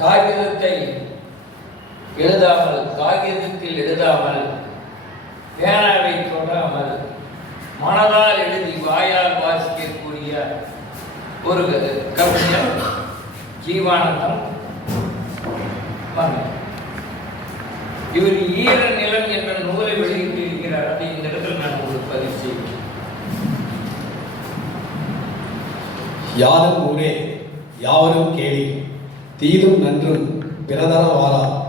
காகிதத்தை எழுதாமல் காகிதத்தில் எழுதாமல் பேனாவை தொடாமல் மனதால் எழுதி வாயால் வாசிக்கக்கூடிய ஒரு கவிஞர் ஜீவானந்தம் இவர் ஈர நிலம் என்ற நூலை வெளியிட்டிருக்கிறார். அதை இந்த இடத்தில் நான் உங்களுக்கு பதிவு செய்கிறேன். யாரும் ஊரே யாவரும் கேளி தீதும் நன்றும் பிறதர வாரா.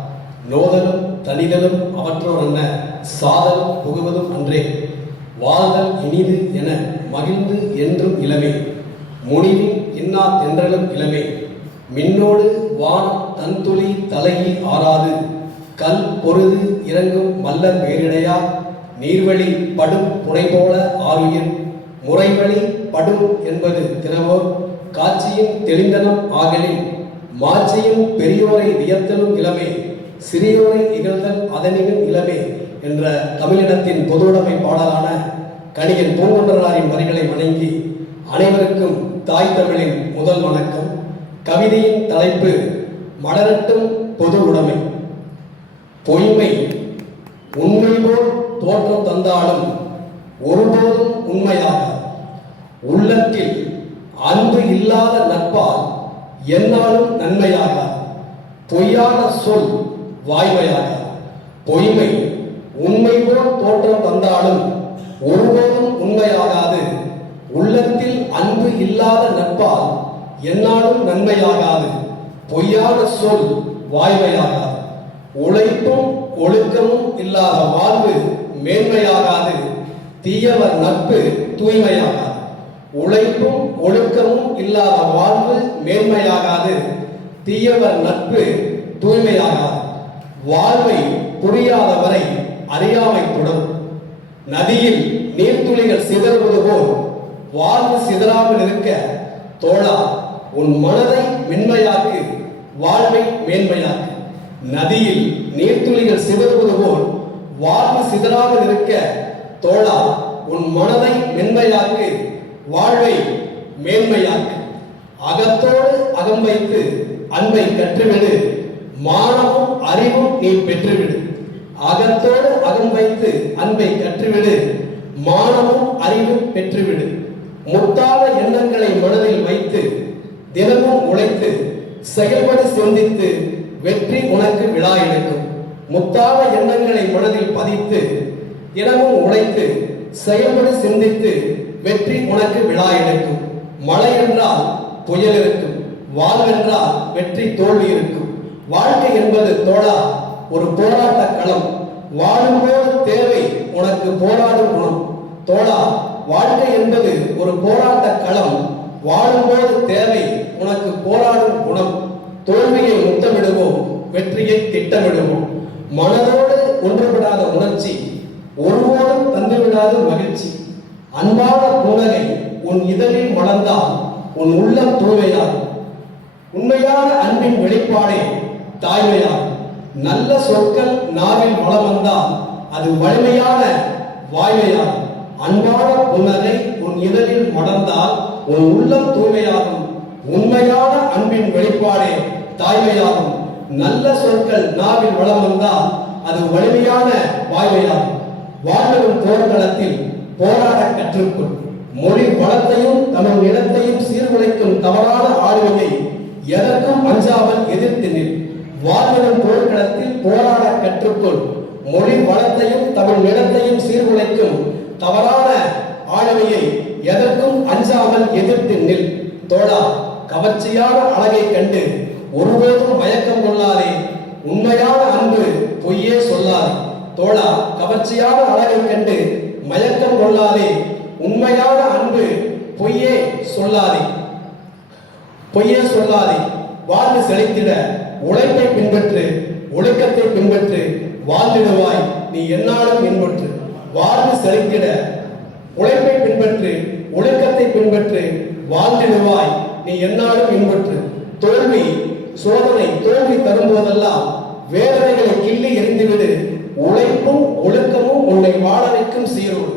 நோதலும் தனிதலும் என்ன? சாதல் புகுவதும் அன்றே. வாழ்தல் இனிது என மகிழ்ந்து என்றும் இளமே. முனிவும் இன்னா தென்றலும் இளமே. மின்னோடு வான் தன்துளி தலையி ஆறாது. கல் பொருது இறங்கும் மல்லர் பேரிடையா நீர்வழி படும் புனை போல ஆறுயிர் முறைவழி படும் என்பது திறவோர். காட்சியின் தெளிந்தனம் ஆகலின் மாட்சியும் பெரியோரை வியத்தலும் இளமே சிறியோரை இகழ்தல் அதனினும் இளமே என்ற தமிழினத்தின் பொதுவுடைமை பாடலான கணியன் பூங்குன்றனாரின் வரிகளை வணங்கி அனைவருக்கும் தாய் தமிழின் முதல் வணக்கம். கவிதையின் தலைப்பு மலரட்டும் பொது உடைமை. பொய்மை உண்மை போல் தோற்றம் தந்தாலும் ஒருபோதும் உண்மையாக உள்ளத்தில் அன்பு இல்லாத நட்பால் எந்நாளும் நன்மையாகாது. பொய்யான சொல் வாய்மையாகாது. பொய்மை உண்மை போல் தோற்றம் தந்தாலும் ஒருபோதும் உண்மையாகாது. உள்ளத்தில் அன்பு இல்லாத நட்பால் என்னாலும் நன்மையாகாது. பொய்யான சொல் வாய்மையாகாது. உழைப்பும் ஒழுக்கமும் இல்லாத வாழ்வு மேன்மையாகாது. தீயவர் நட்பு தூய்மையாகாது. உழைப்பும் ஒழுக்கமும் இல்லாத வாழ்வு மேன்மையாகாது. தீயவர் நட்பு தூய்மையாகாது. வாழ்வை புரியாதவரை அறியாமை தொடரும். நதியில் நீர்த்துளிகள் சிதறுவது போல் வாழ்வு சிதறாமல் இருக்க தோழா உன் மனதை மென்மையாக்கு வாழ்வை மேன்மையாக்கு. நதியில் நீர்த்துளிகள் சிதறுவது போல் வாழ்வு சிதறாமல் இருக்க தோழா உன் மனதை மென்மையாக்கு. வாழ்வை மேன்மையாக்கு அகத்தோடு அகம் வைத்து அன்பை கற்றுவிடு. மானமும் அறிவும் நீ பெற்றுவிடு. அகத்தோடு அகம் வைத்து அன்பை கற்றுவிடு. மானமும் அறிவும் பெற்றுவிடு. முத்தாத எண்ணங்களை மனதில் வைத்து தினமும் உழைத்து செயல்பட சிந்தித்து வெற்றி உனக்கு விழா எடுக்கும். முத்தாத எண்ணங்களை மனதில் பதித்து தினமும் உழைத்து செயல்பட சிந்தித்து வெற்றி உனக்கு விழா எடுக்கும். மழை என்றால் புயல் இருக்கும். வாழ்வென்றால் வெற்றி தோல்வி இருக்கும். வாழ்க்கை என்பது தோழா ஒரு போராட்ட களம். வாழும்போது தேவை உனக்கு போராடும் குணம். தோழா வாழ்க்கை என்பது ஒரு போராட்ட களம். வாழும்போது தேவை உனக்கு போராடும் குணம். தோல்வியை முத்தமிடுவோம் வெற்றியை திட்டமிடுவோம். மனதோடு ஒன்றுபடாத உணர்ச்சி ஒருபோதும் தந்துவிடாத மகிழ்ச்சி. அன்பான புன்னகை உன் இதழில் வளர்ந்தால் உன் உள்ளம் தூய்மையாகும். உண்மையான அன்பின் வெளிப்பாடே தாய்மையாகும். நல்ல சொற்கள் நாவில் வளம் வந்தால் அது வலிமையான வாய்மையாகும். அன்பான புன்னகை உன் இதழில் வளர்ந்தால் உன் உள்ளம் தூய்மையாகும். உண்மையான அன்பின் வெளிப்பாடே தாய்மையாகும். நல்ல சொற்கள் நாவில் வளம் வந்தால் அது வலிமையான வாய்மையாகும். வாழ்வின் போர்க்களத்தில் போராட கற்றுக்கொள். மொழி வளத்தையும் தமது நிலத்தையும் சீர்குலைக்கும் தவறான ஆளுமையை எதற்கும் அஞ்சாமல் எதிர்த்து நில். வாழ்விடும் போர்க்களத்தில் போராட கற்றுக்கொள். மொழி வளத்தையும் தமிழ் நிலத்தையும் சீர்குலைக்கும் தவறான ஆளுமையை எதற்கும் அஞ்சாமல் எதிர்த்து நில். தோழா கவர்ச்சியான அழகை கண்டு ஒருபோதும் மயக்கம் கொள்ளாதே. உண்மையான அன்பு பொய்யே சொல்லாதே. தோழா கவர்ச்சியான அழகை கண்டு மயக்கம் கொள்ளாதே உண்மையான அன்பு பொய்யே சொல்லாதே. பொய்யே சொல்லாதே. வாழ்ந்து செழித்திட உழைப்பை பின்பற்று ஒழுக்கத்தை பின்பற்று வாழ்ந்திடுவாய். நீ என்னாலும் பின்பற்று வாழ்ந்து செழித்திட உழைப்பை பின்பற்று ஒழுக்கத்தை பின்பற்று வாழ்ந்திடுவாய். நீ என்னாலும் பின்பற்று தோல்வி சோதனை தோல்வி தரும்போதெல்லாம் வேதனைகளை கிள்ளி எரிந்துவிடு உழைப்பும் ஒழுக்கமும் உன்னை வாழ வைக்கும் சீரும்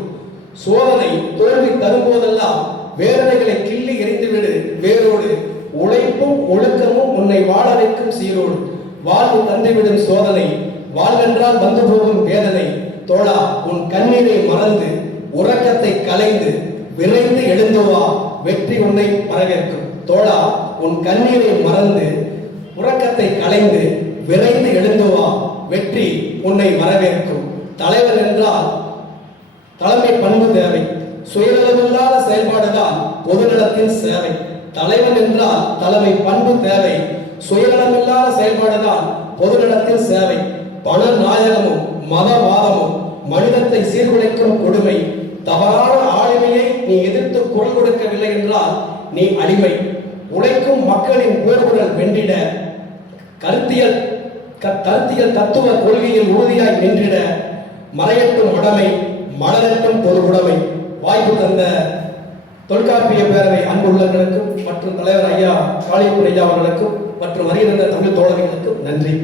சோதனை தோல்வி தரும்போதெல்லாம் வேதனைகளை கிள்ளி எறிந்துவிடு வேரோடு. உழைப்பும் ஒழுக்கமும் உன்னை உன்னை வாழ வைக்கும் சீரோடு. வாழ்வு தந்துவிடும் சோதனை. வாழ்வென்றால் வந்து போகும் வேதனை. தோழா உன் கண்ணீரை மறந்து உறக்கத்தை கலைந்து விரைந்து எழுந்துவா வெற்றி உன்னை வரவேற்கும். தோழா உன் கண்ணீரை மறந்து உறக்கத்தை கலைந்து விரைந்து எழுந்துவா வெற்றி உன்னை வரவேற்கும். தலைவர் என்றால் தலைமை பண்பு தேவை. சுயநலமில்லாத செயல்பாடுதான் பொதுநலத்தின் சேவை. தலைவன் என்றால் தலைமை பண்பு தேவை. சுயநலமில்லாத செயல்பாடுதான் பொதுநலத்தின் சேவை. பண நாயகமும் மதவாதமும் மனிதத்தை சீர்குலைக்கும் கொடுமை. தவறான ஆளுமையை நீ எதிர்த்து குரல் கொடுக்கவில்லை என்றால் நீ அடிமை. உழைக்கும் மக்களின் போர்குரல் வென்றிட. கருத்தியல் கருத்தியல் தத்துவ கொள்கையில் உறுதியாய் நின்றிட மறையட்டும் உடைமை மலரட்டும் பொதுவுடைமை வாய்ப்பு தந்த தொல்காப்பிய பேரவை அன்புள்ளங்களுக்கும் மற்றும் தலைவர் ஐயா காளியப்பன் ஐயா அவர்களுக்கும் மற்றும் வருகின்ற தமிழ் தோழர்களுக்கும் நன்றி.